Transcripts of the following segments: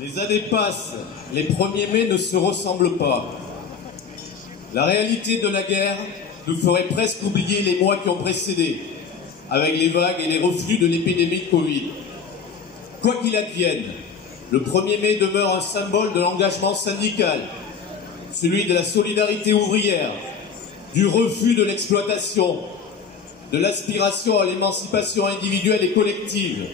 Les années passent, les 1er mai ne se ressemblent pas. La réalité de la guerre nous ferait presque oublier les mois qui ont précédé, avec les vagues et les reflux de l'épidémie de Covid. Quoi qu'il advienne, le 1er mai demeure un symbole de l'engagement syndical, celui de la solidarité ouvrière, du refus de l'exploitation, de l'aspiration à l'émancipation individuelle et collective,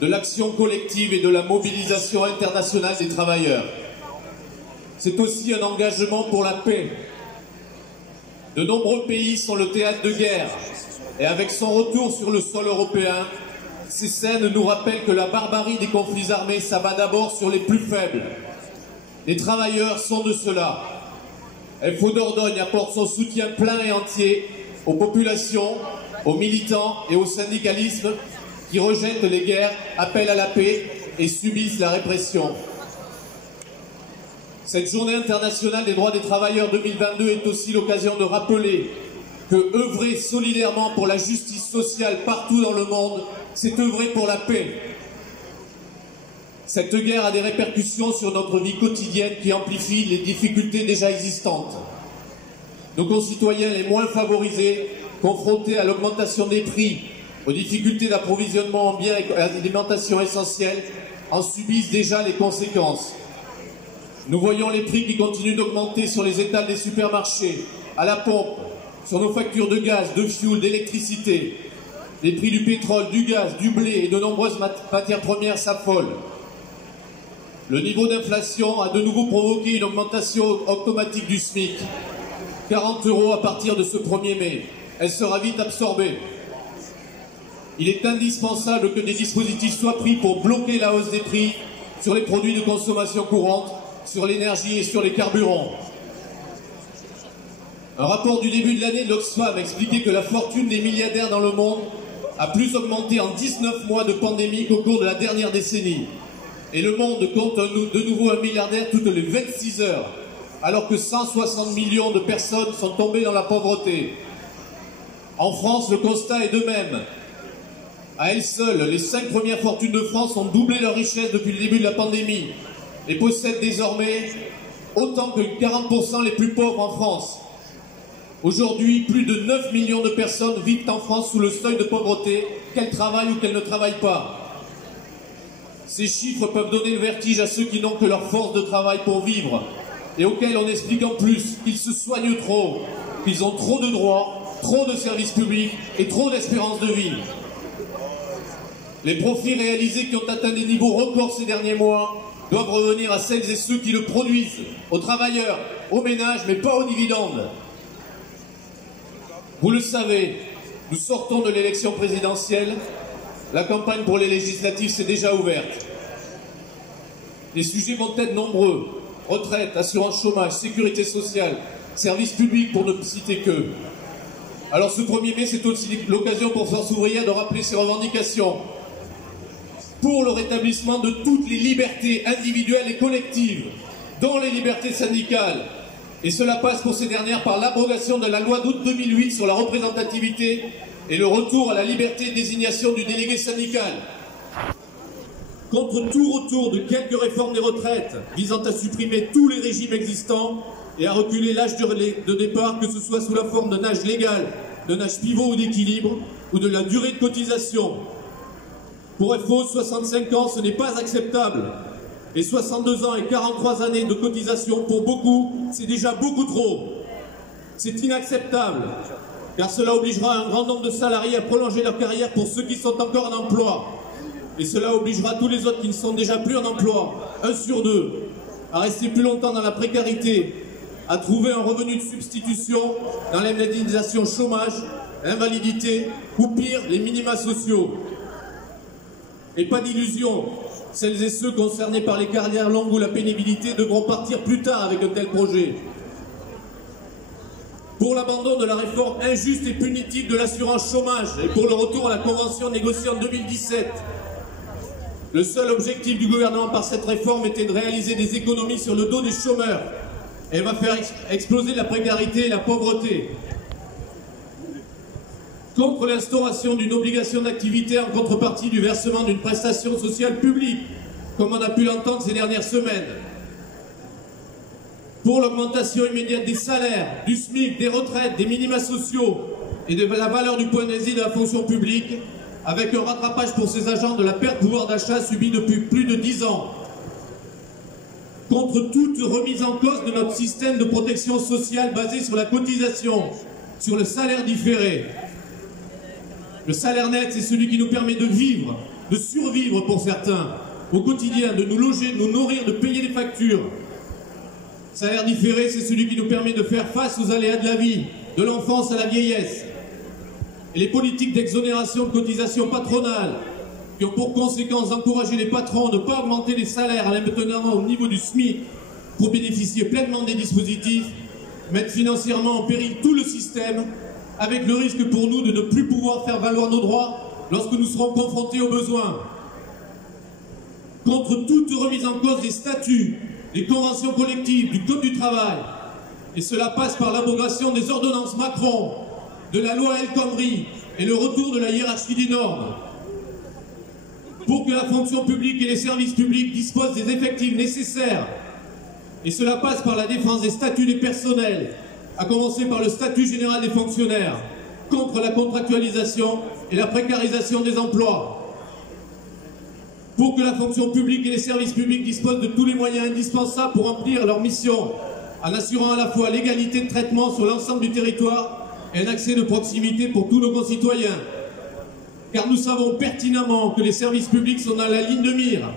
de l'action collective et de la mobilisation internationale des travailleurs. C'est aussi un engagement pour la paix. De nombreux pays sont le théâtre de guerre, et avec son retour sur le sol européen, ces scènes nous rappellent que la barbarie des conflits armés s'abat d'abord sur les plus faibles. Les travailleurs sont de cela. FO Dordogne apporte son soutien plein et entier aux populations, aux militants et au syndicalisme qui rejettent les guerres, appellent à la paix et subissent la répression. Cette journée internationale des droits des travailleurs 2022 est aussi l'occasion de rappeler que œuvrer solidairement pour la justice sociale partout dans le monde, c'est œuvrer pour la paix. Cette guerre a des répercussions sur notre vie quotidienne qui amplifient les difficultés déjà existantes. Nos concitoyens les moins favorisés, confrontés à l'augmentation des prix, aux difficultés d'approvisionnement en biens et à l'alimentation essentielle, en subissent déjà les conséquences. Nous voyons les prix qui continuent d'augmenter sur les étals des supermarchés, à la pompe, sur nos factures de gaz, de fioul, d'électricité. Les prix du pétrole, du gaz, du blé et de nombreuses matières premières s'affolent. Le niveau d'inflation a de nouveau provoqué une augmentation automatique du SMIC. 40 € à partir de ce 1er mai. Elle sera vite absorbée. Il est indispensable que des dispositifs soient pris pour bloquer la hausse des prix sur les produits de consommation courante, sur l'énergie et sur les carburants. Un rapport du début de l'année de l'Oxfam expliquait que la fortune des milliardaires dans le monde a plus augmenté en 19 mois de pandémie qu'au cours de la dernière décennie. Et le monde compte de nouveau un milliardaire toutes les 26 heures, alors que 160 millions de personnes sont tombées dans la pauvreté. En France, le constat est de même. À elles seules, les 5 premières fortunes de France ont doublé leur richesse depuis le début de la pandémie et possèdent désormais autant que 40% les plus pauvres en France. Aujourd'hui, plus de 9 millions de personnes vivent en France sous le seuil de pauvreté, qu'elles travaillent ou qu'elles ne travaillent pas. Ces chiffres peuvent donner le vertige à ceux qui n'ont que leur force de travail pour vivre et auxquels on explique en plus qu'ils se soignent trop, qu'ils ont trop de droits, trop de services publics et trop d'espérance de vie. Les profits réalisés qui ont atteint des niveaux records ces derniers mois doivent revenir à celles et ceux qui le produisent, aux travailleurs, aux ménages, mais pas aux dividendes. Vous le savez, nous sortons de l'élection présidentielle, la campagne pour les législatives s'est déjà ouverte. Les sujets vont être nombreux, retraite, assurance chômage, sécurité sociale, services publics pour ne citer que. Alors ce 1er mai, c'est aussi l'occasion pour Force ouvrière de rappeler ses revendications pour le rétablissement de toutes les libertés individuelles et collectives, dont les libertés syndicales. Et cela passe pour ces dernières par l'abrogation de la loi d'août 2008 sur la représentativité et le retour à la liberté de désignation du délégué syndical. Contre tout retour de quelques réformes des retraites visant à supprimer tous les régimes existants et à reculer l'âge de départ, que ce soit sous la forme d'un âge légal, d'un âge pivot ou d'équilibre, ou de la durée de cotisation. Pour FO, 65 ans, ce n'est pas acceptable. Et 62 ans et 43 années de cotisation, pour beaucoup, c'est déjà beaucoup trop. C'est inacceptable, car cela obligera un grand nombre de salariés à prolonger leur carrière pour ceux qui sont encore en emploi. Et cela obligera tous les autres qui ne sont déjà plus en emploi, 1 sur 2, à rester plus longtemps dans la précarité, à trouver un revenu de substitution dans l'indemnisation chômage, invalidité, ou pire, les minima sociaux. Et pas d'illusion, celles et ceux concernés par les carrières longues ou la pénibilité devront partir plus tard avec un tel projet. Pour l'abandon de la réforme injuste et punitive de l'assurance chômage et pour le retour à la convention négociée en 2017, le seul objectif du gouvernement par cette réforme était de réaliser des économies sur le dos des chômeurs. Elle va faire exploser la précarité et la pauvreté. Contre l'instauration d'une obligation d'activité en contrepartie du versement d'une prestation sociale publique, comme on a pu l'entendre ces dernières semaines, pour l'augmentation immédiate des salaires, du SMIC, des retraites, des minima sociaux et de la valeur du point d'indice de la fonction publique, avec un rattrapage pour ces agents de la perte de pouvoir d'achat subie depuis plus de 10 ans. Contre toute remise en cause de notre système de protection sociale basé sur la cotisation, sur le salaire différé. Le salaire net, c'est celui qui nous permet de vivre, de survivre pour certains, au quotidien, de nous loger, de nous nourrir, de payer les factures. Le salaire différé, c'est celui qui nous permet de faire face aux aléas de la vie, de l'enfance à la vieillesse. Et les politiques d'exonération de cotisations patronales, qui ont pour conséquence d'encourager les patrons à ne pas augmenter les salaires en les maintenant au niveau du SMIC pour bénéficier pleinement des dispositifs, mettent financièrement en péril tout le système, avec le risque pour nous de ne plus pouvoir faire valoir nos droits lorsque nous serons confrontés aux besoins. Contre toute remise en cause des statuts, des conventions collectives, du Code du travail, et cela passe par l'abrogation des ordonnances Macron, de la loi El Khomri et le retour de la hiérarchie des normes. Pour que la fonction publique et les services publics disposent des effectifs nécessaires. Et cela passe par la défense des statuts des personnels, à commencer par le statut général des fonctionnaires, contre la contractualisation et la précarisation des emplois. Pour que la fonction publique et les services publics disposent de tous les moyens indispensables pour remplir leur mission, en assurant à la fois l'égalité de traitement sur l'ensemble du territoire et un accès de proximité pour tous nos concitoyens. Car nous savons pertinemment que les services publics sont dans la ligne de mire,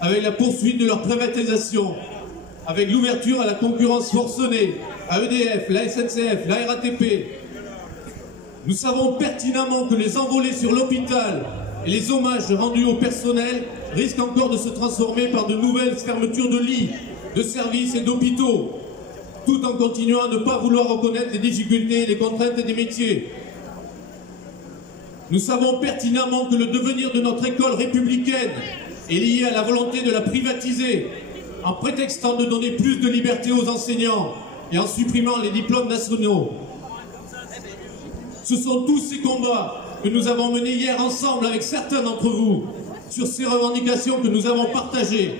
avec la poursuite de leur privatisation, avec l'ouverture à la concurrence forcenée, à EDF, la SNCF, la RATP. Nous savons pertinemment que les envolées sur l'hôpital et les hommages rendus au personnel risquent encore de se transformer par de nouvelles fermetures de lits, de services et d'hôpitaux, tout en continuant à ne pas vouloir reconnaître les difficultés et les contraintes des métiers. Nous savons pertinemment que le devenir de notre école républicaine est lié à la volonté de la privatiser, en prétextant de donner plus de liberté aux enseignants et en supprimant les diplômes nationaux. Ce sont tous ces combats que nous avons menés hier ensemble avec certains d'entre vous, sur ces revendications que nous avons partagées.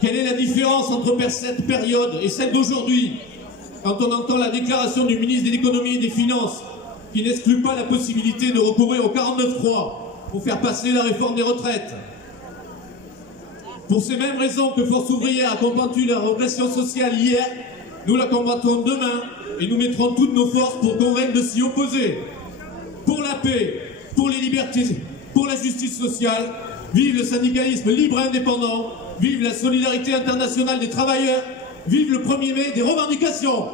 Quelle est la différence entre cette période et celle d'aujourd'hui, quand on entend la déclaration du ministre de l'Économie et des Finances, qui n'exclut pas la possibilité de recourir au 49.3 pour faire passer la réforme des retraites? Pour ces mêmes raisons que Force ouvrière a combattu la régression sociale hier, nous la combattrons demain et nous mettrons toutes nos forces pour convaincre de s'y opposer. Pour la paix, pour les libertés, pour la justice sociale, vive le syndicalisme libre et indépendant, vive la solidarité internationale des travailleurs, vive le 1er mai des revendications.